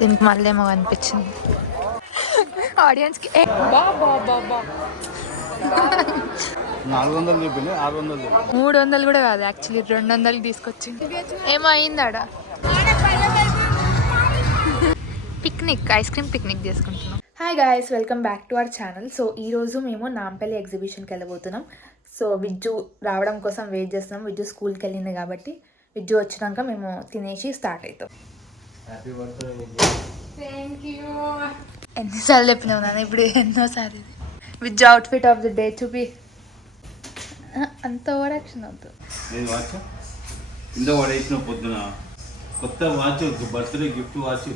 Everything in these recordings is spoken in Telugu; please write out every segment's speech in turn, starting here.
దీనికి మళ్ళీ ఏమో అనిపించింది ఆడియన్స్కి. 400 చూపింది, 600 300 కూడా కాదు యాక్చువల్లీ, 200 తీసుకొచ్చింది. ఏమో అయిందాడ. పిక్నిక్, ఐస్ క్రీమ్ పిక్నిక్ చేసుకుంటున్నాం. Hi guys, welcome back to our channel. So ఈరోజు మేము నాంపల్లి ఎగ్జిబిషన్కి వెళ్ళబోతున్నాం. సో విజ్జు రావడం కోసం వెయిట్ చేస్తున్నాం. విజ్జు స్కూల్కి వెళ్ళింది కాబట్టి విజ్జు వచ్చినాక మేము తినేసి స్టార్ట్ అవుతాం. ఎన్నిసార్లు చెప్పినావు నాన్న, ఇప్పుడు ఎన్నోసారి. Vijju outfit of the day చూపి. అంత ఓవర్ యాక్షన్ అవుతుంది. కింద పడేసిన పొద్దున కొత్త వాచ్, బర్త్డే గిఫ్ట్ వాచ్.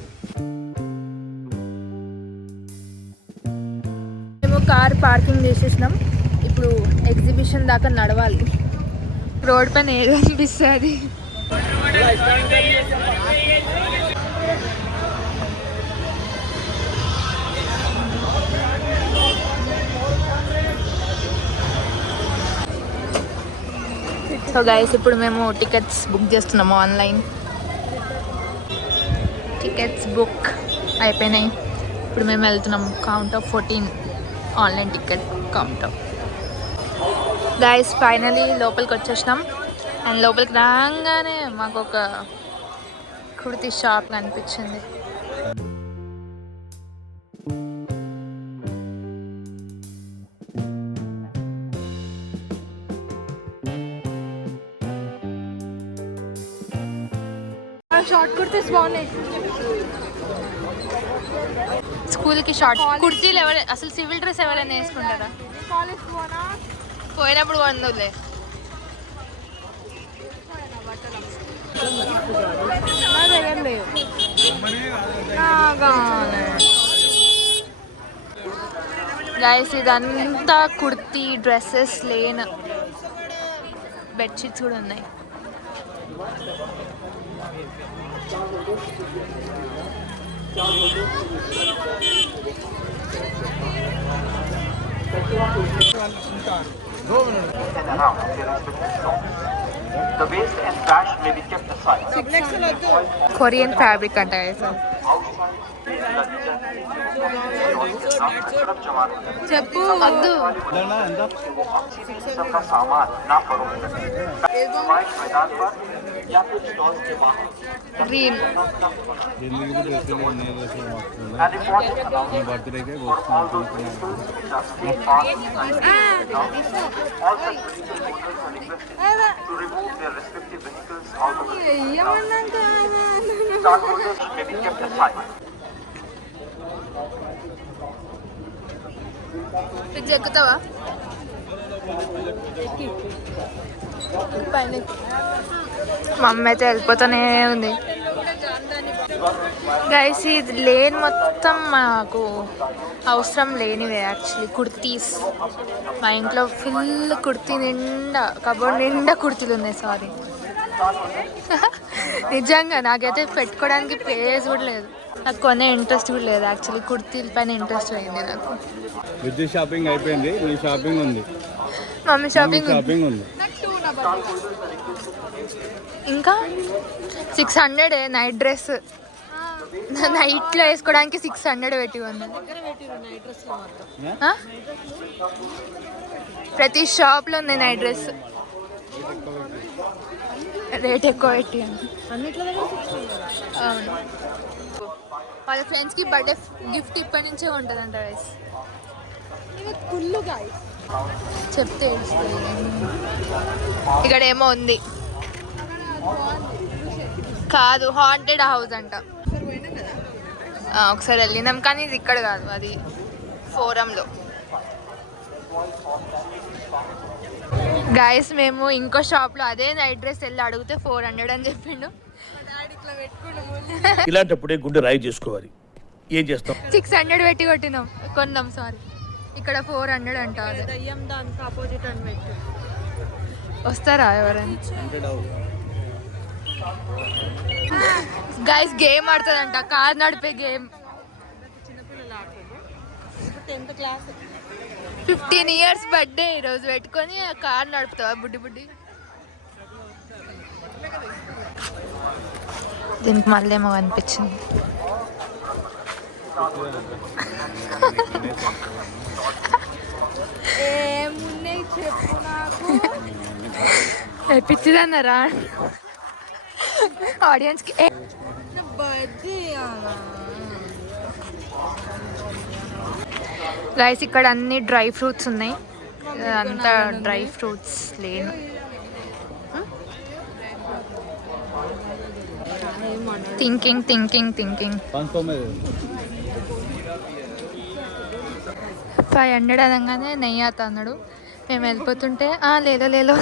మేము కార్ పార్కింగ్ చేసేసినాం. ఇప్పుడు ఎగ్జిబిషన్ దాకా నడవాలి. రోడ్ పైన ఏదో అనిపిస్తుంది. సో గైస్, ఇప్పుడు మేము టికెట్స్ బుక్ చేస్తున్నాము ఆన్లైన్. టికెట్స్ బుక్ అయిపోయినాయి. ఇప్పుడు మేము వెళ్తున్నాం counter 14 online ticket counter. Guys finally లోపలికి వచ్చేసినాం. అండ్ లోపలికి రాగానే మాకు ఒక కుర్తీ షాప్ కనిపించింది. షార్ట్ కుర్తీస్ బాగున్నాయి. స్కూల్కి షార్ట్ కుర్తీలు ఎవరు అసలు, సివిల్ డ్రెస్ ఎవరైనా వేసుకుంటారా? పోయినప్పుడు వందులే. గైస్ ఇదంతా కుర్తీ డ్రెస్సెస్ లేన్. బెడ్షీట్స్ కూడా ఉన్నాయి. కొరియన్ ఫ్యాబ్రిక్ అంట చెప్పు. వద్దు. గ్రీన్ బర్త్డేకే ఇది ఎక్కుతావా? పైన మా అమ్మ అయితే వెళ్ళిపోతూనే ఉంది. గైస్ ఇది లేని మొత్తం మాకు అవసరం లేనివే యాక్చువల్లీ కుర్తీస్. మా ఇంట్లో ఫుల్ కుర్తీ నిండా, కబోర్డ్ నిండా కుర్తీలు ఉన్నాయి. సారీ నిజంగా నాకైతే పెట్టుకోవడానికి ప్లేస్ కూడా లేదు. నాకు కొనే ఇంట్రెస్ట్ కూడా లేదు యాక్చువల్లీ. కుర్తీల పైన ఇంట్రెస్ట్ అయింది నాకు. విద్యుత్ షాపింగ్ అయిపోయింది, మీ షాపింగ్ ఉంది, మమ్మీ షాపింగ్ ఉంది. ఇంకా 600 నైట్ డ్రెస్. నైట్లో వేసుకోవడానికి 600 పెట్టి ఉంది. ప్రతి షాప్లో ఉంది నైట్ డ్రెస్. రేట్ ఎక్కువ పెట్టి. అవును, వాళ్ళ ఫ్రెండ్స్కి బర్త్డే గిఫ్ట్ ఇప్పటి నుంచే ఉంటుందంట గైస్. చెప్తే ఇక్కడ ఏమో ఉంది కాదు, హాంటెడ్ హౌస్ అంట. ఒకసారి వెళ్ళినాం కానీ ఇది ఇక్కడ కాదు, అది ఫోరంలో. గైస్ మేము ఇంకో షాప్లో అదే నైట్ డ్రెస్ వెళ్ళి అడిగితే 400 అని చెప్పిండు. ఇలాంటప్పుడే గుండె రాయి చేసుకోవాలి. ఏం చేస్తాం? 600 పెట్టి కొన్నాం. సారీ, ఇక్కడ 400 అంట. వస్తారా ఎవరైనా? గైస్ గేమ్ ఆడుతుందంట, కార్ నడిపే గేమ్. 15 years బర్త్డే ఈరోజు పెట్టుకొని కార్ నడుపుతావా బుడ్డి బుడ్డి? దీనికి మళ్ళీ ఏమో అనిపించింది. పిచ్చిదన్నారా ఆడియన్స్కి? గైస్ ఇక్కడ అన్ని డ్రై ఫ్రూట్స్ ఉన్నాయి, అంతా డ్రై ఫ్రూట్స్ లేను. థింకింగ్ థింకింగ్ థింకింగ్ 500 అనగానే నెయ్యి ఆత అన్నాడు. మేము వెళ్ళిపోతుంటే లేలో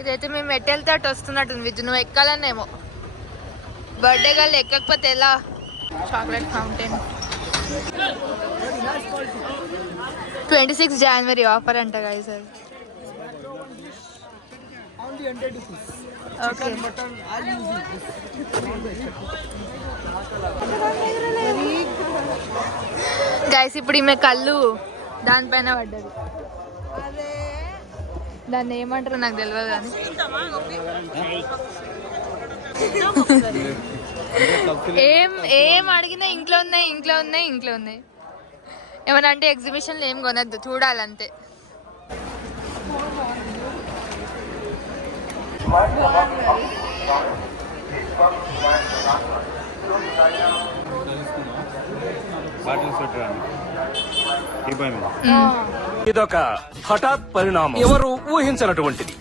ఇదైతే మేము ఎట్టెళ్తే అటు వస్తున్నట్టుంది. విద్యు నువ్వు ఎక్కాలనేమో, బర్త్డే గల్ ఎక్కకపోతే ఎలా? చాక్లెట్ ఫౌంటైన్ 26 జనవరి ఆఫర్ అంట గైస్. అది ఓకే. గైస్ ఇప్పుడు ఈమె కళ్ళు దానిపైన పడ్డది. దాన్ని ఏమంటారో నాకు తెలియదు కానీ ఏం అడిగినా ఇంట్లో ఉన్నాయి. ఏమన్నా అంటే ఎగ్జిబిషన్లో ఏం కొనద్దు, చూడాలంతే. ఇదొక హఠాత్ పరిణామం, ఎవరు ఊహించినటువంటిది.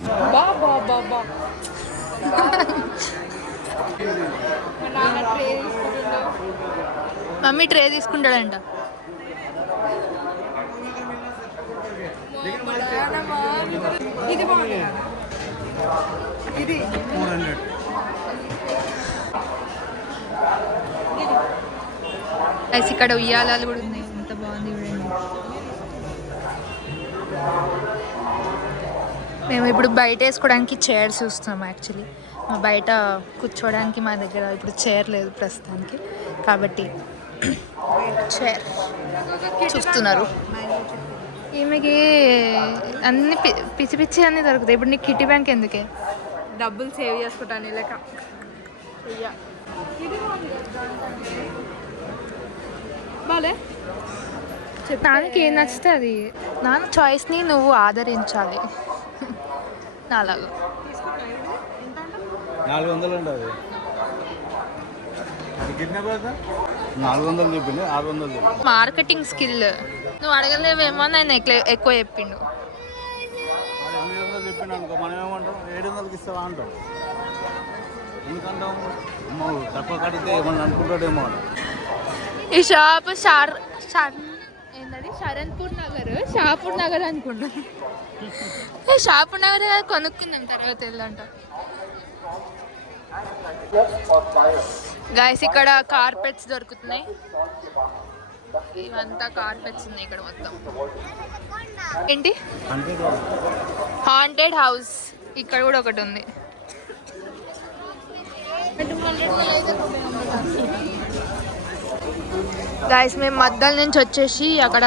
Mummy tray తీసుకుంటాడంట. ఇది ఇది 400. ఇక్కడ ఉయ్యాలాలు కూడా ఉన్నాయి, ఎంత బాగుంది చూడండి. మేము ఇప్పుడు బయట వేసుకోవడానికి చైర్స్ చూస్తున్నాం. యాక్చువల్లీ బయట కూర్చోవడానికి మా దగ్గర ఇప్పుడు చైర్ లేదు ప్రస్తుతానికి, కాబట్టి చైర్ చూస్తున్నారు. ఈమెకి అన్ని పిచ్చి పిచ్చి అన్నీ దొరుకుతాయి. ఇప్పుడు నీకు కిట్టి బ్యాంక్ ఎందుకే? డబ్బులు సేవ్ చేసుకుంటాను లేక. బాలే నాన్నకి ఏం నచ్చితే అది. నాన్న చాయిస్ని నువ్వు ఆదరించాలి నాలాగా. 400 అండి అది. 400 చెప్పింది, 600 చెప్పింది. మార్కెటింగ్ స్కిల్ నువ్వు అడగలేవేమో, నేను ఎక్కువ చెప్పిండు. 800 చెప్పిండు అనుకో, మనం ఏమంటాం 700కి ఇస్తావా అంటాం. ఎందుకంటాం తక్కువ కడితే ఏమన్నా అనుకుంటాడేమో. ఈ షాప్ ఏంటది షాపూర్ నగర్ అనుకున్నా. షాపూర్ నగర్ కొనుక్కుందాం తర్వాత వెళ్ళంట. గైస్ ఇక్కడ కార్పెట్స్ దొరుకుతున్నాయి, ఇవంతా కార్పెట్స్ ఉన్నాయి ఇక్కడ మొత్తం. ఏంటి హాంటెడ్ హౌస్, ఇక్కడ కూడా ఒకటి ఉంది. గైస్ మేము మధ్యలో నుంచి వచ్చేసి అక్కడ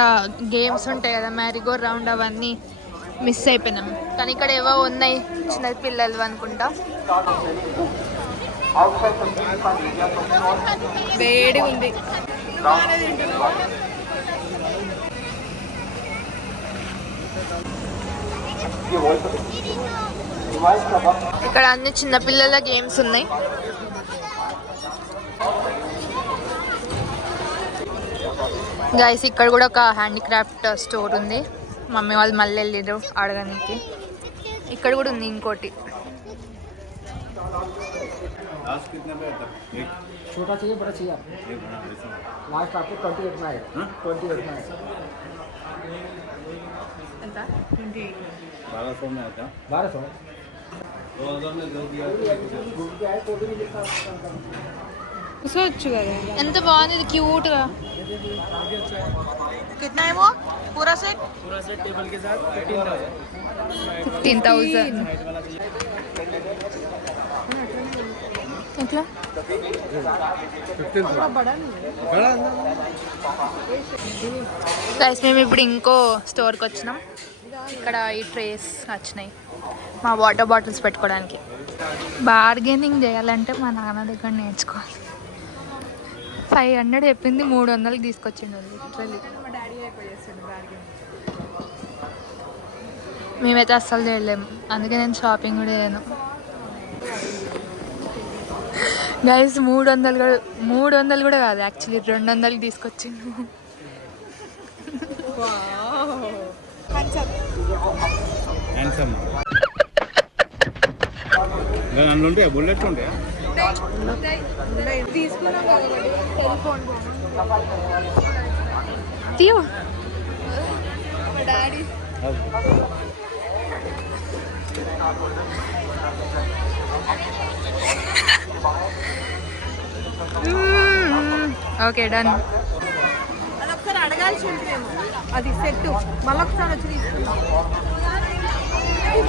గేమ్స్ ఉంటాయి కదా, మ్యారీగో రౌండ్, అవన్నీ మిస్ అయిపోయినాం. కానీ ఇక్కడ ఏవో ఉన్నాయి చిన్న పిల్లలు అనుకుంటా. వేడి ఉంది. ఇక్కడ అన్ని చిన్నపిల్లల గేమ్స్ ఉన్నాయి. గైస్ ఇక్కడ కూడా ఒక హ్యాండీక్రాఫ్ట్ స్టోర్ ఉంది. మమ్మీ వాళ్ళు మళ్ళీ వెళ్ళారు అడగడానికి. ఇక్కడ కూడా ఉంది ఇంకోటి. छोटा चाहिए बड़ा चाहिए लास्ट आपको 28 में आएगा 28 में आएगा ఎంత 1200 में आता 1200 2000 में दे दिया. కూర్చోవచ్చు కదా. ఎంత బాగుంది ఇది, క్యూట్ గా. कितना है वो पूरा सेट टेबल के साथ 15000 15,000 ఎట్లా? గైస్ మేము ఇప్పుడు ఇంకో స్టోర్కి వచ్చినాం. ఇక్కడ ఈ ట్రేస్ వచ్చినాయి మా వాటర్ బాటిల్స్ పెట్టుకోవడానికి. బార్గెనింగ్ చేయాలంటే మా నాన్న దగ్గర నేర్చుకోవాలి. 500 చెప్పింది 300కి తీసుకొచ్చిండు లిటరల్లీ. మేమైతే అస్సలు చేయలేము, అందుకే నేను షాపింగ్ కూడా చేయను. గైస్ 300 కూడా కాదు, యాక్చువల్లీ 200కి తీసుకొచ్చిండు. హ్యాండ్సమ్ అందులో ఉంటాయా బుల్లెట్లు ఉంటాయా? తీయో డాడీ ఓకే డన్. అది ఒకసారి అడగాల్సి ఉంటుందేమో, అది సెట్ మళ్ళీ ఒకసారి వచ్చి తీసుకుంటాం.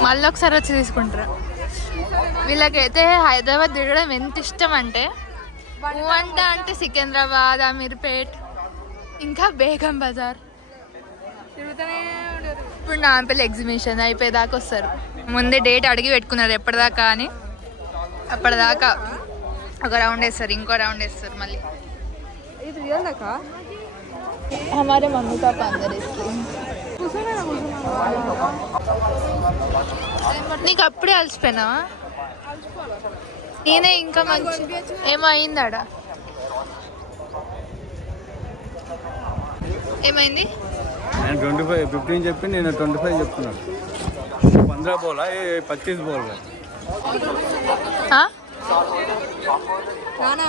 మళ్ళీ ఒకసారి వచ్చి తీసుకుంటారా? వీళ్ళకైతే హైదరాబాద్ తిరగడం ఎంత ఇష్టం అంటే, అంటే సికింద్రాబాద్, అమీర్పేట్, ఇంకా బేగం బజార్ తిరుగుతూనే ఉండరు. ఇప్పుడు నాంపల్లి ఎగ్జిబిషన్ అయిపోయేదాకా వస్తారు. ముందే డేట్ అడిగి పెట్టుకున్నారు ఎప్పటిదాకా అని. అప్పటిదాకా ఒక రౌండ్ వేస్తారు, ఇంకో రౌండ్ వేస్తారు మళ్ళీ. ఇది రియల్ దాకా हमारे मम्मी पापा अंदर इसलिए నీకు అప్పుడే అలసిపోయినావా? నేనే ఇంకా మంచి ఏమో అయిందాడా? ఏమైంది? నేను 15 చెప్పి నేను 25 చెప్తున్నాను. 15 బోలా 25 బోల్ నానా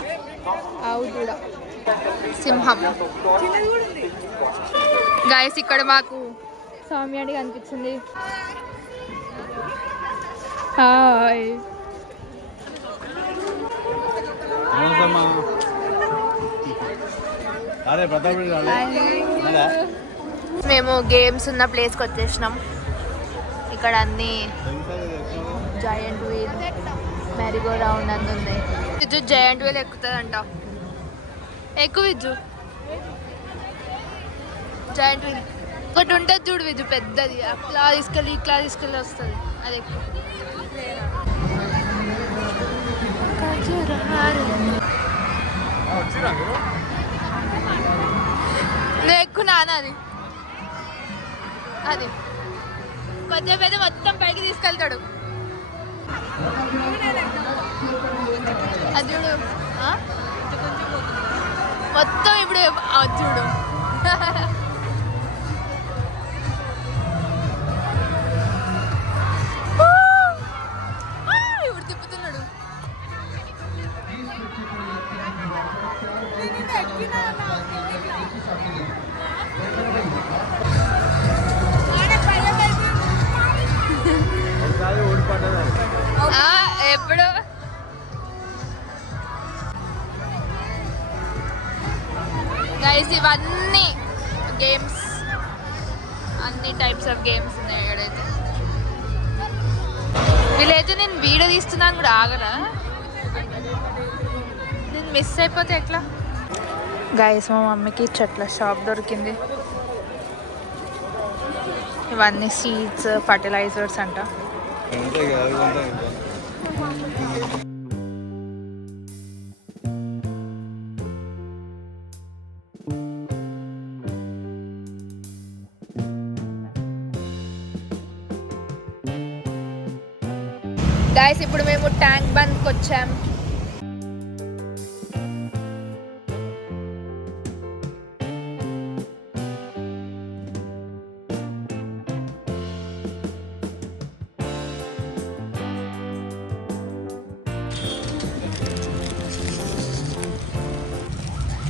అవుదుడా సింహం. గాయస్ ఇక్కడ మాకు సౌమ్యాడి కనిపించింది. హాయ్. అరే ప్రతాప్ మేము గేమ్స్ ఉన్న ప్లేస్కి వచ్చేసినాం. ఇక్కడ అన్ని జాయింట్ వీల్, మ్యారీగో రౌండ్ అన్నీ ఉన్నాయి. విజ్జు జాయింట్ వీల్ ఎక్కుతుందంట. ఎక్కువ విజ్జు జాయింట్ వీల్. ఒకటి ఉంటుంది చూడు విజ్జు, పెద్దది, అట్లా తీసుకెళ్ళి ఇట్లా తీసుకెళ్ళి వస్తుంది, అది ఎక్కువ. నువ్వు ఎక్కువ నాన్న అది అది కొద్దిగా పెద్ద మొత్తం పైకి తీసుకెళ్తాడు. అది చూడు మొత్తం ఇప్పుడు అది చూడు. ఇప్పుడు తిప్పుతున్నాడు. ఎప్పుడు గైస్ ఇవన్నీ గేమ్స్, అన్ని టైప్స్ ఆఫ్ గేమ్స్ ఉన్నాయి ఇక్కడైతే. వీళ్ళైతే నేను వీడియో తీస్తున్నాను కూడా ఆగరా, నేను మిస్ అయిపోతే ఎట్లా? గైస్ మా మమ్మీకి చెట్ల షాప్ దొరికింది. ఇవన్నీ సీడ్స్, ఫర్టిలైజర్స్ అంట. గైస్ ఇప్పుడు మేము ట్యాంక్ బండ్కి వచ్చాం.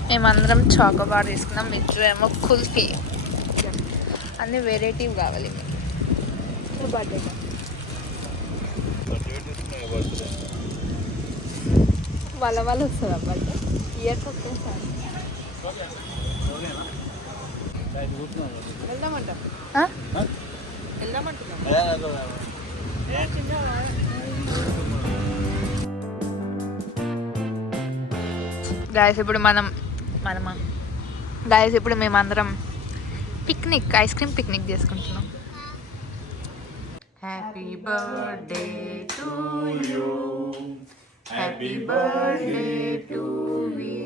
మేమందరం చాకోబార్ తీసుకున్నాం, ఇద్దరేమో కుల్ఫీ. అన్ని వెరైటీ కావాలి. వాళ్ళ వాళ్ళు వస్తుంది అబ్బాయి ఇయర్స్ వచ్చేసారు. గాయస్ ఇప్పుడు గాయస్ ఇప్పుడు మేమందరం పిక్నిక్, ఐస్ క్రీమ్ పిక్నిక్ చేసుకుంటున్నాం. Happy birthday to you, happy birthday to you.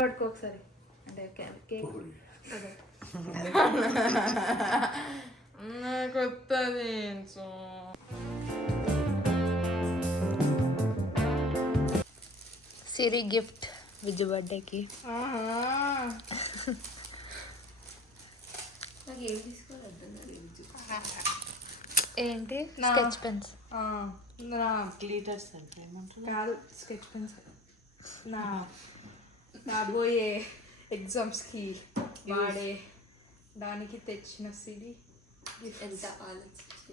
పట్టుకో ఒకసారి అంటే కేక్ కొత్తది. సిరి గిఫ్ట్ విజు బర్త్డేకి. ఏంటి స్కెచ్ పెన్స్? నా గ్లిటర్స్ అంటే ఏమంటారు కాదు, స్కెచ్ పెన్స్. నా రాబోయే ఎగ్జామ్స్కి వాడే దానికి తెచ్చిన సిడి. ఎంత ఆలోచించి